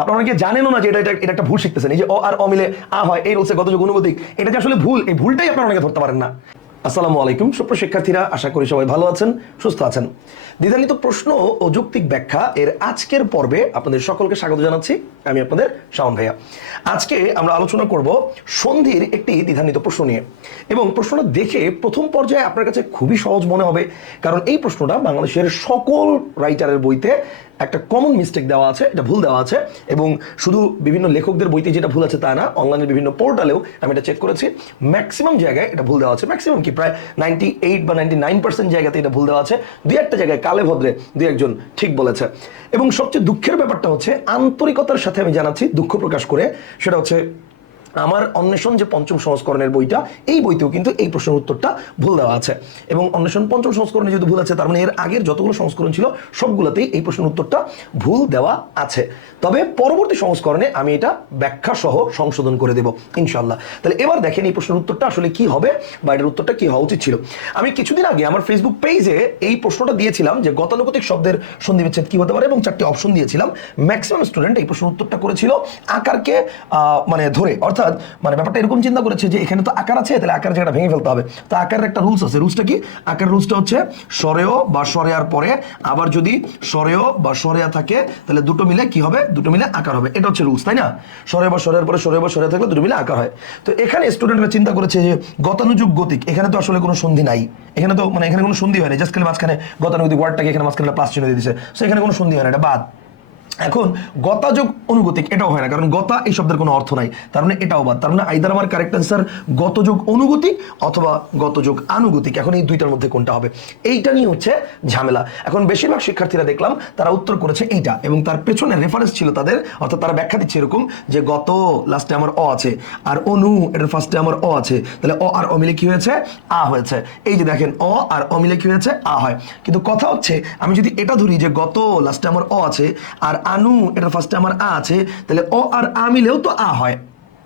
আপনারা অনেকে জানেনও না যে এটা এটা একটা ভুল শিখতেছেন। এই যে অ আর অমিলে আ হয়, এই রোলসে গতযোগ অনুগতিক, এটা যে আসলে ভুল, এই ভুলটাই আপনারা অনেকে ধরতে পারেন না। আসসালামু আলাইকুম, সুপ্র শিক্ষার্থীরা, আশা করি সবাই ভালো আছেন, সুস্থ আছেন। দ্বিধান্বিত প্রশ্ন ও যৌক্তিক ব্যাখ্যা এর আজকের পর্বে আপনাদের সকলকে স্বাগত জানাচ্ছি। আমি আপনাদের শাওন ভাইয়া। আজকে আমরা আলোচনা করব সন্ধির একটি দ্বিধান্বিত প্রশ্ন নিয়ে। এবং প্রশ্নটা দেখে প্রথম পর্যায়ে আপনার কাছে খুবই সহজ মনে হবে, কারণ এই প্রশ্নটা বাংলাদেশের সকল রাইটারের বইতে একটা কমন মিস্টেক দেওয়া আছে, এটা ভুল দেওয়া আছে, এবং শুধু বিভিন্ন লেখকদের বইতে যেটা ভুল আছে তা না, অনলাইনের বিভিন্ন পোর্টালেও আমি এটা চেক করেছি। ম্যাক্সিমাম জায়গায় এটা ভুল দেওয়া আছে। ম্যাক্সিমাম কি? প্রায় নাইনটি এইট বা নাইনটি নাইন পার্সেন্ট জায়গাতে এটা ভুল দেওয়া আছে। দু একটা জায়গায় কালে ভদ্রে দু একজন ঠিক বলেছে। এবং সবচেয়ে দুঃখের ব্যাপারটা হচ্ছে, আন্তরিকতার সাথে আমি জানাচ্ছি দুঃখ প্রকাশ করে, সেটা হচ্ছে আমার অন্বেষণ যে পঞ্চম সংস্করণের বইটা, এই বইতেও কিন্তু এই প্রশ্নের উত্তরটা ভুল দেওয়া আছে। এবং অন্বেষণ পঞ্চম সংস্করণে যদি ভুল আছে, তার মানে এর আগের যতগুলো সংস্করণ ছিল, সবগুলোতেই এই প্রশ্নের উত্তরটা ভুল দেওয়া আছে। তবে পরবর্তী সংস্করণে আমি এটা ব্যাখ্যা সহ সংশোধন করে দেব ইনশাল্লাহ তাহলে এবার দেখেন এই প্রশ্নের উত্তরটা আসলে কি হবে বা এটার উত্তরটা কি হওয়া উচিত ছিল। আমি কিছুদিন আগে আমার ফেসবুক পেজে এই প্রশ্নটা দিয়েছিলাম যে গতানুগতিক শব্দের সন্ধি বিচ্ছেদ কি হতে পারে এবং চারটি অপশন দিয়েছিলাম। ম্যাক্সিমাম স্টুডেন্ট এই প্রশ্নের উত্তরটা করেছিল আকারকে মানে ধরে, অর্থাৎ মানে ব্যাপারটা এরকম চিন্তা করেছে যে এখানে তো আকার আছে, তাহলে আকার জায়গাটা ভেঙে ফেলতে হবে। তো আকারের একটা রুলস আছে। রুলসটা কি? আকার রুলসটা হচ্ছে সরেও বা সরেয়ার পরে, আবার যদি সরেও বা সরেয়া থাকে, তাহলে দুটো মিলে কি হবে? দুটো মিলে আকার হবে। এটা হচ্ছে রুলস তাই না? সরে বা সরেয়ার পরে সরে বা সরে থাকলে দুটো মিলে আকার হয়। তো এখানে স্টুডেন্টরা চিন্তা করেছে যে গতানুযোগ গতিক, এখানে তো আসলে কোনো সন্ধি নাই। এখানে তো মানে এখানে কোনো সন্ধি হয় না জাস্ট খালি মাঝখানে গতানুগতিক ওয়ার্ডটাকে এখানে মাঝখানে প্লাস চিহ্ন দিয়ে দিছে সো এখানে কোনো সন্ধি হয় না, এটা বাদ। এখন গতাযোগ অনুগতিক, এটাও হয় না, কারণ গতা এই শব্দের কোনো অর্থ নাই, তার মানে এটাও বাদ। তার মানে আইদার আমার কারেক্ট অ্যান্সার গতযোগ অনুগতিক অথবা গতযোগ আনুগতিক। এখন এই দুইটার মধ্যে কোনটা হবে? এইটা নিয়ে হচ্ছে ঝামেলা। এখন বেশিরভাগ শিক্ষার্থীরা দেখলাম, তারা উত্তর করেছে এইটা, এবং তার পেছনে রেফারেন্স ছিল তাদের, অর্থাৎ তারা ব্যাখ্যা দিচ্ছে এরকম যে গত লাস্টে আমার অ আছে, আর অনু এটার ফার্স্টে আমার অ আছে। তাহলে অ আর অমিলে কি হয়েছে? আ হয়েছে। এই যে দেখেন, অ আর অমিলে কি হয়েছে? আ হয়। কিন্তু কথা হচ্ছে, আমি যদি এটা ধরি যে গত লাস্টে আমার অ আছে, আর আনু, এটা ফার্স্টে আমার আ আছে, তাহলে অ আর আ মিলেও তো আ হয়।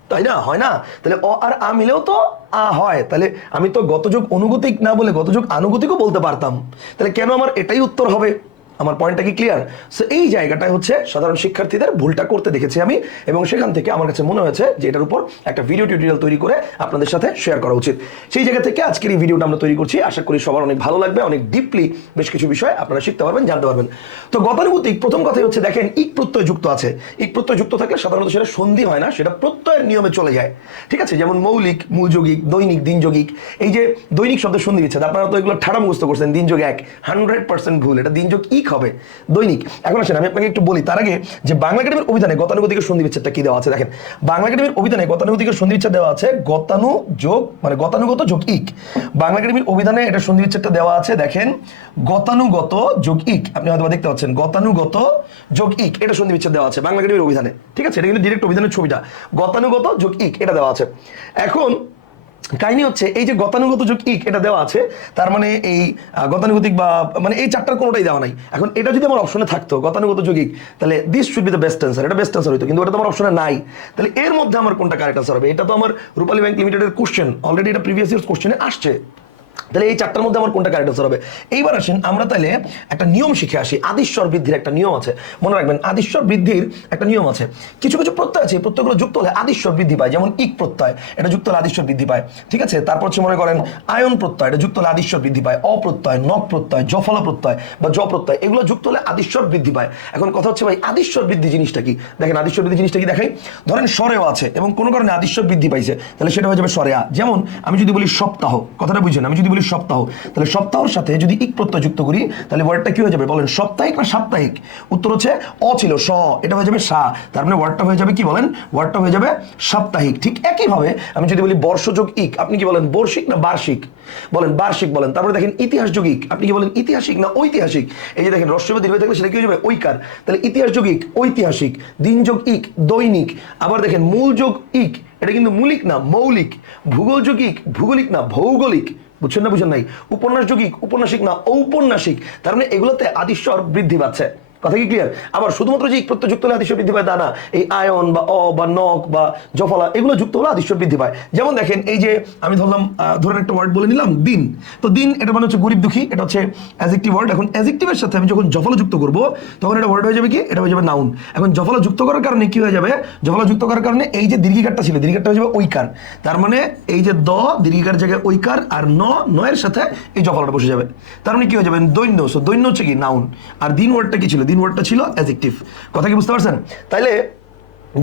তাই না? হয় না? তাহলে অ আর আ মিলেও তো আ হয়। তাহলে আমি তো গতযুগ অনুগতিক না বলে গতযুগ আনুগতিকও বলতে পারতাম। তাহলে কেন আমার এটাই উত্তর হবে? আমার পয়েন্টটা কি ক্লিয়ার সো এই জায়গাটায় হচ্ছে সাধারণ শিক্ষার্থীদের ভুলটা করতে দেখেছি আমি এবং সেখান থেকে আমার কাছে মনে হয়েছে যে এটার উপর একটা ভিডিও টিউটোরিয়াল তৈরি করে আপনাদের সাথে শেয়ার করা উচিত। সেই জায়গা থেকে আজকের এই ভিডিওটা আমরা তৈরি করছি। আশা করি সবার অনেক ভালো লাগবে, অনেক ডিপলি বেশ কিছু বিষয় আপনারা শিখতে পারবেন, জানতে পারবেন। তো গতানুগতিক প্রথম কথাই হচ্ছে, দেখেন, ইক প্রত্যয় যুক্ত আছে। ইক প্রত্যয় যুক্ত থাকলে সাধারণত সেটা সন্ধি হয় না, সেটা প্রত্যয়ের নিয়মে চলে যায়। ঠিক আছে? যেমন মৌলিক মূল যৌগিক দৈনিক দিন যৌগিক এই যে দৈনিক শব্দের সন্ধি বিচ্ছেদ আপনারা তো এগুলো ঠাড়া মুখস্থ করছেন দিন যোগ এক হান্ড্রেড পার্সেন্ট ভুল, এটা দিন যোগ ইক হবে। দৈনিক, এখন আসেন, আমি আপনাকে একটু বলি, তার আগে যে বাংলা একাডেমির অভিধানে গতানুগতিকের সন্ধি বিচ্ছেদটা কি দেওয়া আছে? দেখেন, বাংলা একাডেমির অভিধানে গতানুগতিকের সন্ধি বিচ্ছেদ দেওয়া আছে, গতানু যোগ মানে গতানুগত যোগ ইক। বাংলা একাডেমির অভিধানে এটা সন্ধি বিচ্ছেদটা দেওয়া আছে, দেখেন, গতানুগত যোগ ইক। আপনি হয়তো দেখতে পাচ্ছেন, গতানুগত যোগ ইক, এটা সন্ধি বিচ্ছেদ দেওয়া আছে বাংলা একাডেমির অভিধানে। ঠিক আছে, এটা কিন্তু ডিরেক্ট অভিধানের ছবিটা। গতানুগত যোগ ইক, এটা দেওয়া আছে। এখন কাহিনী হচ্ছে, এই যে গতানুগত যুগ ইক এটা দেওয়া আছে, তার মানে এই গতানুগতিক বা মানে এই চারটার কোনোটাই দেওয়া নাই। এখন এটা যদি আমার অপশনে থাকতো গতানুগত যুগিক তাহলে this should be the best answer এটা বেস্ট অ্যান্সার হইতো, কিন্তু এটা তো আমার অপশনে নাই। তাহলে এর মধ্যে আমার কোনটা কারেক্ট অ্যান্সার হবে? এটা তো আমার রূপালী ব্যাংক লিমিটেডের কোশ্চেন অলরেডি এটা প্রিভিয়াস ইয়ার্স কোশ্চেনে আসছে। তাহলে এই চারটার মধ্যে আমার কোনটা কারেক্ট হবে? এইবার আসেন, আমরা তাহলে একটা নিয়ম শিখে আসি। আদিশ্বর বৃদ্ধির একটা নিয়ম আছে। মনে রাখবেন, আদিশ্বর বৃদ্ধির একটা নিয়ম আছে। কিছু কিছু প্রত্যয় আছে প্রত্যয়গুলো যুক্ত হলে আদিশ্বর বৃদ্ধি পায়। যেমন ইক প্রত্যয়, এটা যুক্ত হলে আদিশ্বর বৃদ্ধি পায়। ঠিক আছে? তারপর হচ্ছে মনে করেন, আয়ন প্রত্যয়, এটা যুক্ত হলে আদিশ্বর বৃদ্ধি পায়। অপ্রত্যয় নক প্রত্যয়, জফলা প্রত্যয় বা জ প্রত্যয়, এগুলো যুক্ত হলে আদিশ্বর বৃদ্ধি পায়। এখন কথা হচ্ছে ভাই, আদিশ্বর বৃদ্ধি জিনিসটা কি? দেখেন, আদিশ্বর বৃদ্ধি জিনিসটা কি দেখাই? ধরেন স্বরেও আছে এবং কোনো কারণে আদিশ্বর বৃদ্ধি পাইছে, তাহলে সেটা হয়ে যাবে স্বরেয়া যেমন, আমি যদি বলি সপ্তাহ, কথাটা বুঝছেন আমি যদি বলি সপ্তাহ। তাহলে সপ্তাহর সাথে যদি ইক প্রত্যয় যুক্ত করি, তাহলে ওয়ার্ডটা কি হয়ে যাবে বলেন? সাপ্তাহিক না সাপ্তাহিক? উত্তর হচ্ছে অ ছিল স। এটা হয়ে যাবে সা। তার মানে ওয়ার্ডটা হয়ে যাবে কি বলেন? ওয়ার্ডটা হয়ে যাবে সাপ্তাহিক। ঠিক একইভাবে আমি যদি বলি বর্ষযোগ ইক, আপনি কি বলেন বর্ষিক না বার্ষিক? বলেন বার্ষিক বলেন। তারপরে দেখেন ইতিহাস যুগিক আপনি কি বলেন ইতিহাসিক না ঐতিহাসিক? এই যে দেখেন রস্যবে দীর্ঘ থাকলে সেটা কি হয়ে যাবে? ঐকার। তাহলে ইতিহাস যুগিক ঐতিহাসিক। দিন দিনযোগ ইক, দৈনিক। আবার দেখেন মূল যোগ ইক, এটা কিন্তু মূলিক না মৌলিক। ভূগোল যুগিক ভূগোলিক না ভৌগোলিক। বুঝছেন না বুঝছেন নাই? উপন্যাস যুগিক উপন্যাসিক না, ঔপন্যাসিক। তার মানে এগুলোতে আদিশ্বর বৃদ্ধি পাচ্ছে। কথা কি ক্লিয়ার আবার শুধুমাত্র যে প্রত্যয় যুক্ত হলে আদিশ্য বৃদ্ধি পায় তা না, এই আয়ন বা অ বা নক বা জফলা, এগুলো যুক্ত হলে আদিশ্য বৃদ্ধি পায়। যেমন দেখেন, এই যে আমি ধরলাম ধরেন একটা ওয়ার্ড বলে নিলাম, দিন। তো দিন, এটা মানে হচ্ছে গরিব দুঃখী, এটা হচ্ছে অ্যাজেক্টিভ ওয়ার্ড এখন অ্যাজেক্টিভের সাথে আমি যখন জফলা যুক্ত করব, তখন এটা ওয়ার্ড হয়ে যাবে কি? এটা হয়ে যাবে নাউন এখন জফলা যুক্ত করার কারণে কি হয়ে যাবে? জফলা যুক্ত করার কারণে এই যে দীর্ঘিকারটা ছিল, দীর্ঘিকারটা হয়ে যাবে ঐকার। তার মানে এই যে দ, দীর্ঘিকার জায়গায় ঐকার আর ন নয়ের সাথে এই জফলাটা বসে যাবে। তার মানে কি হয়ে যাবে? দৈন্য। সো দৈন্য হচ্ছে কি? নাউন আর দিন ওয়ার্ডটা কি ছিল? দিন ওয়ার্ডটা ছিল অ্যাজেক্টিভ কথা কি বুঝতে পারছেন? তাইলে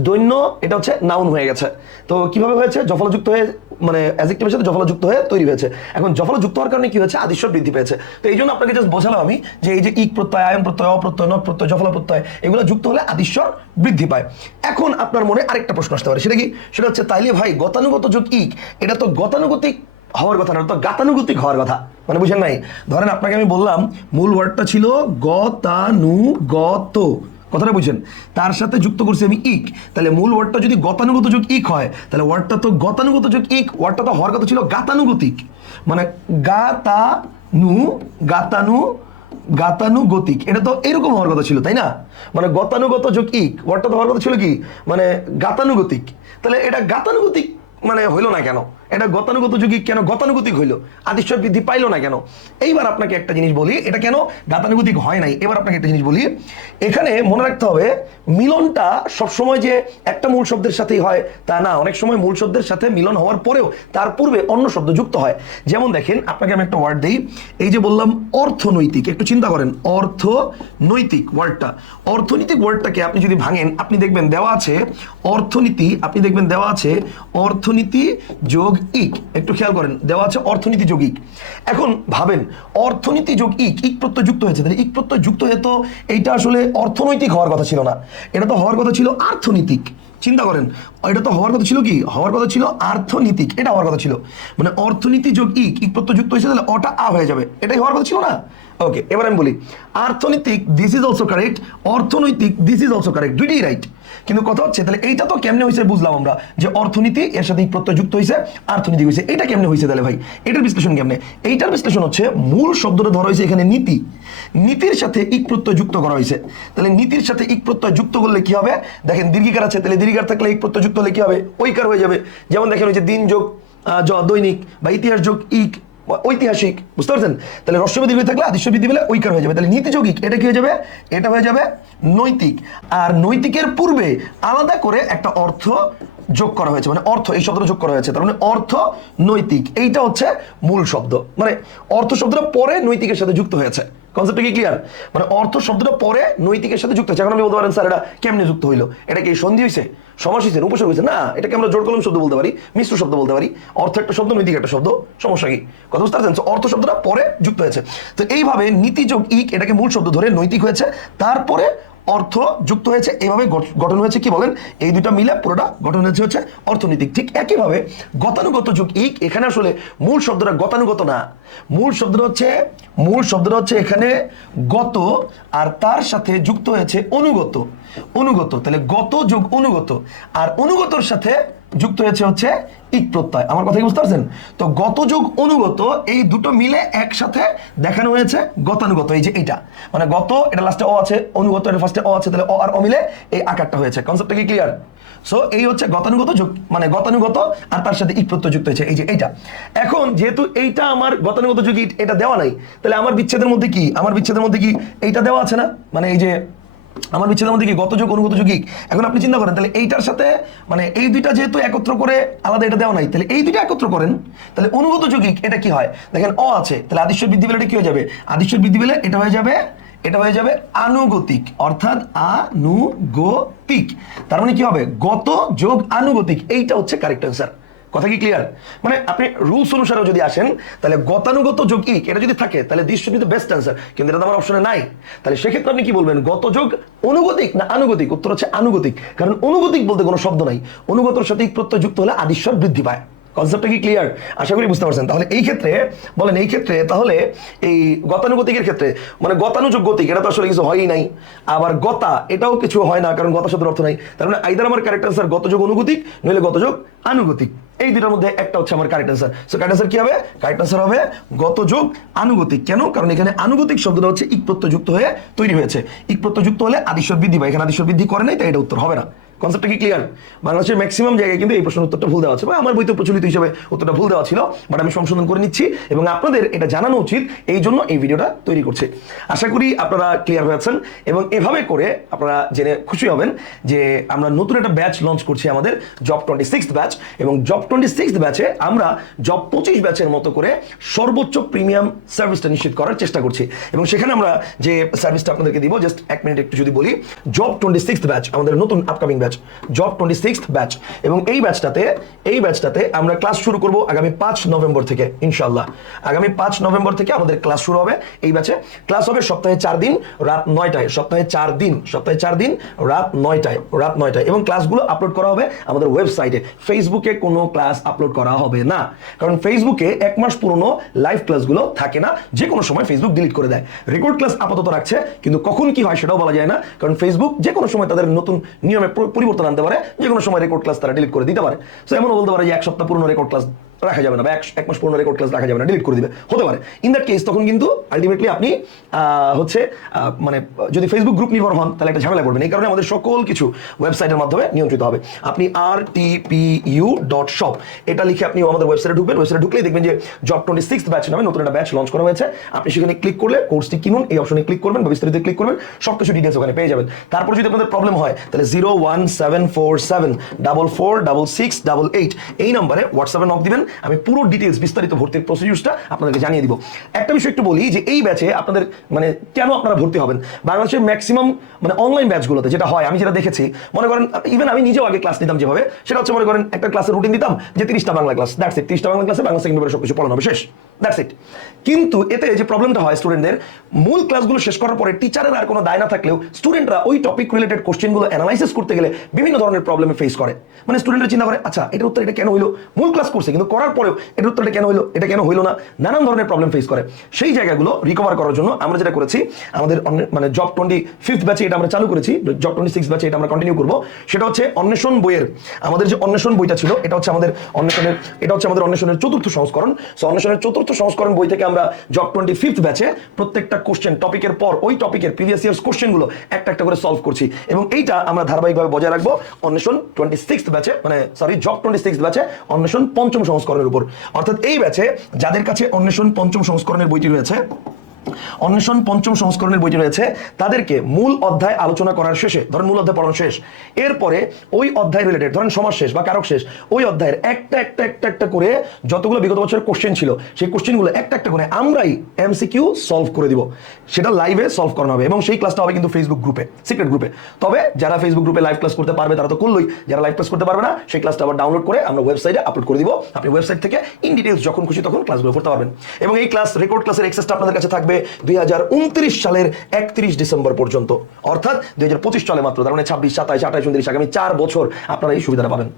দৈন্য, এটা হচ্ছে নাউন হয়ে গেছে। তো কীভাবে হয়েছে? জফলযুক্ত হয়ে মানে অ্যাজেক্টিভের সাথে জফলযুক্ত হয়ে তৈরি হয়েছে। এখন জফলযুক্ত হওয়ার কারণে কি হয়েছে? আদিশ্য বৃদ্ধি পেয়েছে। তো এই জন্য আপনাকে জাস্ট বোঝালাম আমি যে এই যে ইক প্রত্যয়, আয়ন প্রত্যয় অপ্রত্যয় নক প্রত্যয়, জফলা প্রত্যয়, এগুলো যুক্ত হলে আদিশ্বর বৃদ্ধি পায়। এখন আপনার মনে আরেকটা প্রশ্ন আসতে পারে। সেটা কি? সেটা হচ্ছে, তাইলে ভাই গতানুগত যোগ ইক। এটা তো গতানুগতিক হওয়ার কথা না, তো গাতানুগতিক হওয়ার কথা। মানে বুঝেন নাই? ধরেন আপনাকে আমি বললাম, মূল ওয়ার্ডটা ছিল গতানুগত কথাটা বুঝছেন তার সাথে যুক্ত করছি আমি ইক। তাহলে মূল ওয়ার্ডটা যদি গতানুগত যোগ ইক হয়, তাহলে ওয়ার্ডটা তো গতানুগত যোগ ইক ওয়ার্ডটা তো হওয়ার কথা ছিল গাতানুগতিক। মানে গাতানু গাতানু, গাতানুগতিক। এটা তো এরকম হওয়ার কথা ছিল, তাই না? মানে গতানুগত যোগ ইক ওয়ার্ডটা তো হওয়ার কথা ছিল কি? মানে গাতানুগতিক। তাহলে এটা গাতানুগতিক মানে হইল না কেন? এটা গতানুগত যুগিক কেন গতানুগতিক হইল? আদিশ্বর বৃদ্ধি পাইলো না কেন? এইবার আপনাকে একটা জিনিস বলি, এটা কেন গাতানুগতিক হয় নাই? এবার আপনাকে একটা জিনিস বলি, এখানে মনে রাখতে হবে, মিলনটা সবসময় যে একটা মূল শব্দের সাথেই হয় তা না। অনেক সময় মূল শব্দের সাথে মিলন হওয়ার পরেও তার পূর্বে অন্য শব্দ যুক্ত হয়। যেমন দেখেন, আপনাকে আমি একটা ওয়ার্ড দিই, এই যে বললাম অর্থনৈতিক, একটু চিন্তা করেন, অর্থনৈতিক ওয়ার্ডটা অর্থনৈতিক ওয়ার্ডটাকে আপনি যদি ভাঙেন, আপনি দেখবেন দেওয়া আছে অর্থনীতি, আপনি দেখবেন দেওয়া আছে অর্থনীতি যোগ ইক, একটু খেয়াল করেন, দেওয়া আছে অর্থনীতি যোগ ইক। এখন ভাবেন, অর্থনীতি যোগ ইক ইক প্রত্যয় যুক্ত হয়েছে, তাহলে ইক প্রত্যয় যুক্ত হয়ে তো এইটা আসলে অর্থনৈতিক হওয়ার কথা ছিল না। এটা তো হওয়ার কথা ছিল আর্থনীতিক। চিন্তা করেন, এটা তো হওয়ার কথা ছিল কি? হওয়ার কথা ছিল আর্থনীতিক, এটা হওয়ার কথা ছিল। মানে অর্থনীতি যোগ ইক ইক প্রত্যয় যুক্ত হয়েছে, তাহলে অটা আ হয়ে যাবে। এটাই হওয়ার কথা ছিল না? ওকে, এবার আমি বলি, আর্থনৈতিক দিস ইজ অলসো কারেক্ট অর্থনৈতিক দিস ইজ অলসো কারেক্ট দুইটাই রাইট কিন্তু কথা হচ্ছে, তাহলে এইটা তো কেমনে হয়েছে বুঝলাম আমরা, যে অর্থনীতি এর সাথে প্রত্যয় যুক্ত হয়েছে অর্থনীতি হয়েছে এটা কেমনে হয়েছে তাহলে ভাই? এটার বিশ্লেষণ কেমনে? এইটার বিশ্লেষণ হচ্ছে, মূল শব্দটা ধরা হয়েছে এখানে নীতি। নীতির সাথে ইক প্রত্যয় যুক্ত করা হয়েছে তাহলে নীতির সাথে ইক প্রত্যয় যুক্ত করলে কি হবে? দেখেন, দীর্ঘিকার আছে, তাহলে দীর্ঘিকার থাকলে ইক প্রত্যয় যুক্ত হলে কি হবে? ঐকার হয়ে যাবে। যেমন দেখেন ওই যে দিন যোগ দৈনিক বা ইতিহাস যোগ ইক। ঐতিহাসিক, বুঝতে পারছেন? তাহলে রস্যবিধি থাকলে আদিশ্যবিধি বলে ঐকার হয়ে যাবে। তাহলে নীতি যৌগিক এটা কি হয়ে যাবে? এটা হয়ে যাবে নৈতিক। আর নৈতিকের পূর্বে আলাদা করে একটা অর্থ যোগ করা হয়েছে মানে অর্থ, এই শব্দটা যোগ করা হয়েছে, তার মানে অর্থ নৈতিক, এইটা হচ্ছে মূল শব্দ মানে অর্থ শব্দটা পরে নৈতিকের সাথে যুক্ত হয়েছে কনসেপ্টটা কি ক্লিয়ার মানে অর্থ শব্দটা পরে নৈতিকের সাথে যুক্ত হয়েছে, এখন আমি বলতে পারেন, স্যার, এটা কেমনে যুক্ত হইল? এটা কি সন্ধি হয়েছে হয়েছে উপসর্গ হয়েছে না, এটাকে আমরা জোর কলম শব্দ বলতে পারি, মিশ্র শব্দ বলতে পারি, অর্থ একটা শব্দ, নৈতিক একটা শব্দ, সমস্যা কি? কথা বুঝতে পারছেন? অর্থ শব্দটা পরে যুক্ত হয়েছে। তো এইভাবে নীতিযোগ ইক, এটাকে মূল শব্দ ধরে নৈতিক হয়েছে, তারপরে অর্থ যুক্ত হয়েছে এইভাবে গঠ- গঠন হয়েছে কি বলেন? এই দুটা মিলে পুরোটা গঠন হয়েছে হচ্ছে অর্থনৈতিক। ঠিক একইভাবে গতানুগত যুগ ইক এখানে আসলে মূল শব্দটা গতানুগত না। মূল শব্দটা হচ্ছে, মূল শব্দটা হচ্ছে এখানে গত আর তার সাথে যুক্ত হয়েছে অনুগত। অনুগত, তাহলে গত যুগ অনুগত। আর অনুগতর সাথে যুক্ত হয়েছে হচ্ছে ইক প্রত্যয়। আমার কথা বুঝতে পারছেন? তো গত যোগ অনুগত এই দুটো মিলে একসাথে দেখানো হয়েছে গতানুগত, এই যে এইটা। মানে গত, এটা লাস্টে অ আছে, অনুগত, এটা ফার্স্টে অ আছে, তাহলে অ আর অ মিলে এই আকারটা হয়েছে। কনসেপ্টটা কি ক্লিয়ার সো এই হচ্ছে গতানুগত যোগ মানে গতানুগত আর তার সাথে ইক প্রত্যয় যুক্ত হয়েছে, এই যে এইটা। এখন যেহেতু এইটা আমার গতানুগত যুগ এটা দেওয়া নাই, তাহলে আমার বিচ্ছেদের মধ্যে কি? আমার বিচ্ছেদের মধ্যে কি এইটা দেওয়া আছে না? মানে এই যে আমার বিচ্ছেদের মধ্যে কি গত যোগ, অনুগত যৌগিক এখন আপনি চিন্তা করেন, তাহলে এইটার সাথে মানে এই দুইটা যেহেতু একত্র করে আলাদা এটা দেওয়া নাই, তাহলে এই দুইটা একত্র করেন, তাহলে অনুগত যুগিক এটা কি হয়? দেখেন, অ আছে, তাহলে আদিশ্বর বৃদ্ধি পেলে এটা কি হয়ে যাবে? আদিশ্বর বৃদ্ধি পেলে এটা হয়ে যাবে, এটা হয়ে যাবে আনুগতিক, অর্থাৎ আনুগতিক। তার মানে কি হবে? গত যোগ আনুগতিক, এইটা হচ্ছে কারেক্ট অ্যান্সার কথা কি ক্লিয়ার মানে আপনি রুলস অনুসারে যদি আসেন, তাহলে গতানুগত যোগ ইক এটা যদি থাকে, তাহলে this should be the best answer কিন্তু এটা আমার অপশনে নাই। তাহলে সেক্ষেত্রে আপনি কি বলবেন? গত যোগ অনুগতিক না আনুগতিক? উত্তর হচ্ছে আনুগতিক। কারণ অনুগতিক বলতে কোনো শব্দ নাই। অনুগতর সাথে প্রত্যয় যুক্ত হলে আদিশ্বর বৃদ্ধি পায়। কনসেপ্টটা কি ক্লিয়ার আশা করি বুঝতে পারছেন। তাহলে এই ক্ষেত্রে, বলেন এই ক্ষেত্রে, তাহলে এই গতানুগতিকের ক্ষেত্রে মানে গতানুযোগ গতিক, এটা তো আসলে কিছু হয়ই নাই। আবার গতা, এটাও কিছু হয় না, কারণ গতা শব্দের অর্থ নাই। তার মানে আইদার আমার ক্যারেক্টার স্যার গতযোগ অনুগতিক, নইলে গতযোগ আনুগতিক। এই দুটোর মধ্যে একটা হচ্ছে আমার correct answer so correct answer কি হবে? কারেক্ট অ্যান্সার হবে গতযোগ আনুগতিক। কেন? কারণ এখানে আনুগতিক শব্দটা হচ্ছে ইক প্রত্যযুক্ত হয়ে তৈরি হয়েছে। ইক প্রত্যযুক্ত হলে আদিশ্বর বৃদ্ধি বা এখানে আদিশ্বর বৃদ্ধি করে নাই, তাই এটা উত্তর হবে না। কনসেপ্টটা কি ক্লিয়ার বাংলাদেশের ম্যাক্সিমাম জায়গায় কিন্তু এই প্রশ্নের উত্তরটা ভুল দেওয়া আছে বা আমার বইতে প্রচলিত হিসেবে উত্তরটা ভুল দেওয়া ছিল বাট আমি সংশোধন করে নিচ্ছি এবং আপনাদের এটা জানানো উচিত, এই জন্য এই ভিডিওটা তৈরি করছে। আশা করি আপনারা ক্লিয়ার হয়েছেন এবং এভাবে করে আপনারা জেনে খুশি হবেন যে আমরা নতুন একটা ব্যাচ লঞ্চ করছি আমাদের জব টোয়েন্টি সিক্স ব্যাচ এবং জব টোয়েন্টি সিক্স ব্যাচে আমরা জব পঁচিশ ব্যাচের মতো করে সর্বোচ্চ প্রিমিয়াম সার্ভিসটা নিশ্চিত করার চেষ্টা করছি। এবং সেখানে আমরা যে সার্ভিসটা আপনাদেরকে দিব জাস্ট এক মিনিট একটু যদি বলি জব টোয়েন্টি সিক্স ব্যাচ আমাদের নতুন upcoming batch job twenty six batch এবং এই ব্যাচটাতে এই ব্যাচটাতে আমরা ক্লাস শুরু করব আগামী পাঁচ নভেম্বর থেকে ইনশাল্লাহ আগামী পাঁচ নভেম্বর থেকে আমাদের ক্লাস শুরু হবে এই ব্যাচে ক্লাস হবে সপ্তাহে চার দিন, রাত নয়টায়। সপ্তাহে চার দিন, সপ্তাহে চার দিন, রাত নয়টায় রাত নয়টায়। এবং ক্লাসগুলো আপলোড করা হবে আমাদের ওয়েবসাইটে ফেসবুকে কোনো ক্লাস আপলোড করা হবে না। কারণ ফেসবুকে এক মাস পুরনো লাইভ ক্লাসগুলো থাকে না। যে কোনো সময় ফেসবুক ডিলিট করে দেয়। রেকর্ড ক্লাস আপাতত রাখছে, কিন্তু কখন কি হয় সেটাও বলা যায় না। কারণ ফেসবুক যে কোনো সময় তাদের নতুন নিয়মে পরিবর্তন আনতে পারে যে কোনো সময় রেকর্ড ক্লাস তারা ডিলিট করে দিতে পারে। সো এমনও বলতে পারে যে এক সপ্তাহ পুরনো রেকর্ড ক্লাস রাখা যাবে না বা এক মাস পুরনো রেকর্ড ক্লাস রাখা যাবে না ডিলিট করে দিবে। হতে পারে। ইন দ্যাট কেস তখন কিন্তু আলটিমেটলি আপনি হচ্ছে মানে যদি ফেসবুক গ্রুপ নির্ভর হন, তাহলে একটা ঝামেলা করবেন। এই কারণে আমাদের সকল কিছু ওয়েবসাইটের মাধ্যমে নিয়ন্ত্রিত হবে। আপনি আর টি ইউ ডট শপ এটা লিখে আপনি আমাদের ওয়েবসাইটে ঢুকবেন। ওয়েবসাইটে ঢুকলেই দেখবেন যে জব টোয়েন্টি সিক্স ব্যাচ নামে নতুন একটা ব্যাচ লঞ্চ করা হয়েছে। আপনি সেখানে ক্লিক করলে কোর্সটি কিনুন, এই অপশনে ক্লিক করবেন বা বিস্তারিত ক্লিক করবেন সব কিছু ডিটেলস ওখানে পেয়ে যাবেন। তারপর যদি আপনাদের প্রবলেম হয়, তাহলে zero one seven four seven double four double six double eight এই নম্বরে হোয়াটসঅ্যাপে নক দিবেন। আমি পুরো ডিটেলস বিস্তারিত ভর্তির প্রসিডিউসটা আপনাদেরকে জানিয়ে দিব। একটা বিষয় একটু বলি যে এই ব্যাচে আপনাদের মানে কেন আপনারা ভর্তি হবেন? বাংলাদেশের ম্যাক্সিমাম মানে অনলাইন ব্যাচগুলোতে যেটা হয়, আমি যেটা দেখেছি, মনে করেন ইভেন আমি নিজেও আগে ক্লাস নিতাম যেভাবে, সেটা হচ্ছে মনে করেন একটা ক্লাসের রুটিন দিতাম যে তিরিশটা বাংলা ক্লাস দ্যাটস ইট তিরিশটা বাংলা ক্লাসে বাংলা সেকেন্ড পেপারে কিছু পড়ানো হবে, শেষ। দ্যাটস ইট কিন্তু এতে যে প্রবলেমটা হয় স্টুডেন্টদের মূল ক্লাসগুলো শেষ করার পরে টিচারের আর কোনো দায় না থাকলেও স্টুডেন্টরা ওই টপিক রিলেটেড কোশ্চেনগুলো অ্যানালাইসিস করতে গেলে বিভিন্ন ধরনের প্রবলেমে ফেস করে। মানে স্টুডেন্টরা চিন্তা করে আচ্ছা এটার উত্তর এটা কেন হইল? মূল ক্লাস করছে, কিন্তু করার পরেও এটার উত্তর এটা কেন হইল, এটা কেন হইল না, নানান ধরনের প্রবলেম ফেস করে। সেই জায়গাগুলো রিকভার করার জন্য আমরা যেটা করেছি, আমাদের মানে জব টোয়েন্টি ফিফথ ব্যাচে এটা আমরা চালু করেছি জব টোয়েন্টি সিক্স ব্যাচে এটা আমরা কন্টিনিউ করব। সেটা হচ্ছে অন্বেষণ বইয়ের, আমাদের যে অন্বেষণ বইটা ছিল, এটা হচ্ছে আমাদের অন্বেষণের, এটা হচ্ছে আমাদের অন্বেষণের চতুর্থ সংস্করণ। সো অন্বেষণের চতুর্থ সংস্করণ বই থেকে আমরা জব টোয়েন্টি ফিফথ ব্যাচে প্রত্যেকটা কোশ্চেন টপিকের পর ওই টপিকের প্রিভিয়াস ইয়ার্স কোশ্চেনগুলো একটা একটা করে সলভ করছি। এবং এইটা আমরা ধারাবাহিকভাবে বজায় রাখব অন্বেষণ টোয়েন্টি সিক্স ব্যাচে মানে সরি জব টোয়েন্টি সিক্স ব্যাচে অন্বেষণ পঞ্চম সংস্করণের উপর। অর্থাৎ এই ব্যাচে যাদের কাছে অন্বেষণ পঞ্চম সংস্করণের বইটি রয়েছে অন্বেষণ পঞ্চম সংস্করণের বইটি রয়েছে। তাদেরকে মূল অধ্যায় আলোচনা করার শেষে, ধরেন মূল অধ্যায় পড়ানো শেষ, এরপরে ওই অধ্যায় রিলেটেড ধরেন সমাজ শেষ বা কারক শেষ, ওই অধ্যায়ের একটা একটা একটা একটা করে যতগুলো বিগত বছরের কোশ্চেন ছিল, সেই কোশ্চেনগুলো একটা একটা করে আমরাই এমসিকিউ সলভ করে দিব। সেটা লাইভে সলভ করানো হবে এবং সেই ক্লাসটা হবে কিন্তু ফেসবুক গ্রুপে সিক্রেট গ্রুপে তবে যারা ফেসবুক গ্রুপে লাইভ ক্লাস করতে পারবে তারা তো করলোই, যারা লাইভ ক্লাস করতে পারবে না, সেই ক্লাসটা আবার ডাউনলোড করে আমরা ওয়েবসাইটে আপলোড করে দিব। আপনি ওয়েবসাইট থেকে ইন ডিটেলস যখন খুশি তখন ক্লাসগুলো করতে পারবেন। এবং এই ক্লাস রেকর্ড ক্লাসের এক্সেসটা আপনাদের কাছে থাকবে। দুই হাজার উনত্রিশ সালের একত্রিশ ডিসেম্বর পর্যন্ত। অর্থাৎ দুই চলে মাত্র, তার মানে ছাব্বিশ সাতাইশ আঠাইশ উনত্রিশ, আগামী চার বছর আপনারা এই সুবিধাটা পাবেন।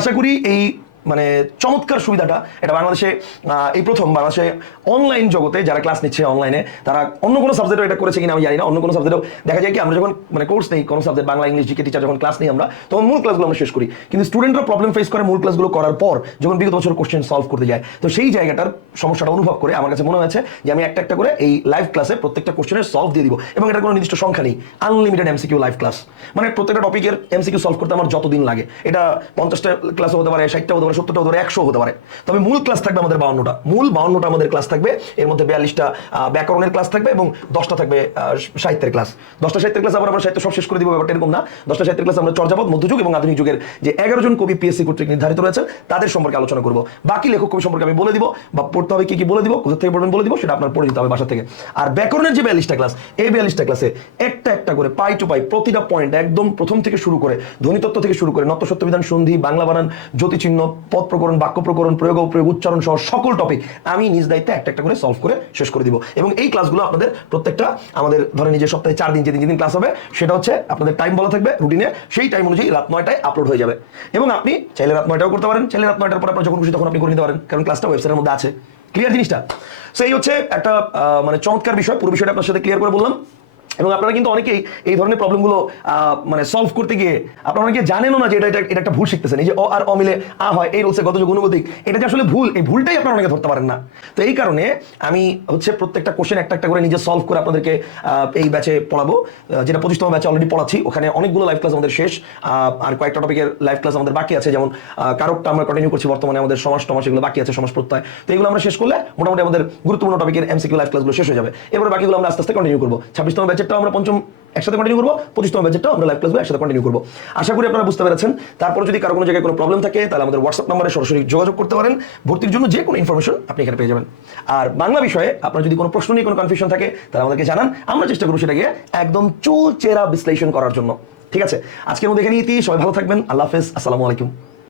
আশা করি এই মানে চমৎকার সুবিধাটা, এটা বাংলাদেশে এই প্রথম বাংলাদেশে অনলাইন জগতে যারা ক্লাস নিচ্ছে অনলাইনে তারা অন্য কোনো সাবজেক্টও এটা করেছে কিনা আমি জানি না। অন্য কোনো সাবজেক্টও দেখা যায় কি, আমরা যখন মানে কোর্স নেই, কোনো subject Bangla English GK teacher যখন ক্লাস নেই আমরা, তখন মূল ক্লাসগুলো আমরা শেষ করি। কিন্তু স্টুডেন্টরা প্রবলেম ফেস করে মূল ক্লাসগুলো করার পর, যখন বিগত বছর কোশ্চেন সলভ করতে যায়, তো সেই জায়গাটার সমস্যাটা অনুভব করে আমার কাছে মনে হয়েছে যে আমি একটা একটা করে এই লাইভ ক্লাসে প্রত্যেকটা কোশ্চেনের সলভ দিয়ে দিব। এবং এটা কোনো নির্দিষ্ট সংখ্যা নেই। আনলিমিটেড এমসিকিউ লাইভ ক্লাস মানে প্রত্যেকটা টপিকের এমসিকিউ সলভ করতে আমার যতদিন লাগে। এটা পঞ্চাশটা ক্লাস হতে পারে, ষাটটা হতে পারে সত্তরটা হতে পারে, একশো হতে পারে। তবে মূল ক্লাস থাকবে আমাদের বাউন্নটা। মূল বাউন্নটা আমাদের ক্লাস থাকবে, এর মধ্যে বিয়াল্লিশটা ব্যাকরণের ক্লাস থাকবে এবং দশটা থাকবে সাহিত্যের ক্লাস দশটা সাহিত্যের ক্লাস আবার আমরা সাহিত্য সব শেষ করে দিব, ব্যাপারটা এরকম না। দশটা সাহিত্যের ক্লাস আমরা চর্যাপদ মধ্যযুগ এবং আধুনিক যুগের যে এগারো জন কবি পিএসসি কর্তৃক নির্ধারিত রয়েছে, তাদের সম্পর্কে আলোচনা করব। বাকি লেখক কবি সম্পর্কে আমি বলে দিব, বা পড়তে হবে কি কি বলে দিব, কোথা থেকে পড়বেন বলে দিব, সেটা আপনার পড়ে দিতে হবে বাসা থেকে। আর ব্যাকরণের যে বিয়াল্লিশটা ক্লাস এই বিয়াল্লিশটা ক্লাসে একটা একটা করে পাই টু পাই প্রতিটা পয়েন্ট একদম প্রথম থেকে শুরু করে ধ্বনিতত্ত্ব থেকে শুরু করে নত্য সত্যবিধান সন্ধি, বাংলা বানান, জ্যোতিচিহ্ন পদ প্রকরণ, বাক্য প্রকরণ, প্রয়োগ প্রয়োগ, উচ্চারণ সহ সকল টপিক আমি নিজ দায়িত্বে একটা একটা করে সলভ করে শেষ করে দিব। এবং এই ক্লাসগুলো আপনাদের প্রত্যেকটা আমাদের ধরে নিজের সপ্তাহে চার দিন যেদিন যেদিন ক্লাস হবে, সেটা হচ্ছে আপনাদের টাইম বলা থাকবে রুটিনে সেই টাইম অনুযায়ী রাত নয়টায় আপলোড হয়ে যাবে। এবং আপনি চাইলে রাত নয়টাও করতে পারেন, চাইলে রাত নয়টার পর আপনার যখন খুশি তখন আপনি করে নিতে পারেন, কারণ ক্লাসটা ওয়েবসাইটের মধ্যে আছে। ক্লিয়ার জিনিসটা? সো এই হচ্ছে একটা মানে চমৎকার বিষয়, পুরো বিষয়টা আপনার সাথে ক্লিয়ার করে বললাম। এবং আপনারা কিন্তু অনেকেই এই ধরনের প্রবলেমগুলো মানে সলভ করতে গিয়ে আপনারা অনেকে জানেনও না যে এটা এটা একটা ভুল শিখতেছেন। এই যে অ আর অমিলে আ হয়, এই রোলসে গতযোগ অনুগতিক, এটা যে আসলে ভুল, এই ভুলটাই আপনারা অনেকে ধরতে পারেন না। তো এই কারণে আমি হচ্ছে প্রত্যেকটা কোশ্চেন একটা একটা করে নিজে সলভ করে আপনাদেরকে এই ব্যাচে পড়াবো। যেটা পঁচিশতম ব্যাচে অলরেডি পড়াচ্ছি। ওখানে অনেকগুলো লাইভ ক্লাস আমাদের শেষ। আর কয়েকটা টপিকের লাইভ ক্লাস আমাদের বাকি আছে। যেমন কারকটা আমরা কন্টিনিউ করছি বর্তমানে, আমাদের সমাজ টমাস এগুলো বাকি আছে, সমাজ প্রত্যয়। তো এগুলো আমরা শেষ করলে মোটামুটি আমাদের গুরুত্বপূর্ণ টপিকের এমসিকিউ লাইভ ক্লাসগুলো শেষ হয়ে যাবে। এরপর বাকিগুলো আমরা আস্তে আস্তে কন্টিনিউ করব। ছাব্বিশতম ব্যাচেরটা আমরা পঞ্চম একসাথে কন্টিনিউ করব, পঁচিশতম ব্যাচেরটা আমরা লাইভ ক্লাসগুলো একসাথে কন্টিনিউ করব। আশা করি আপনারা বুঝতে পেরেছেন। তারপর যদি কারও কোনো জায়গায় কোনো প্রবলেম থাকে, তাহলে আমাদের হোয়াটসঅ্যাপ নাম্বারে সরাসরি যোগাযোগ করতে পারেন। ভর্তির জন্য যে কোনো ইনফরমেশন আপনি এখানে পেয়ে যাবেন। আর বাংলা বিষয়ে আপনার যদি কোনো প্রশ্ন নিয়ে কোনো কনফিউশন থাকে, তাহলে আমাদেরকে জানান। আমরা চেষ্টা করব সেটাকে একদম চুল চেরা বিশ্লেষণ করার জন্য। ঠিক আছে? আজকের মধ্যে এখানে ইতি। সবাই ভালো থাকবেন। আল্লাহ হাফেজ। আসসালামু আলাইকুম।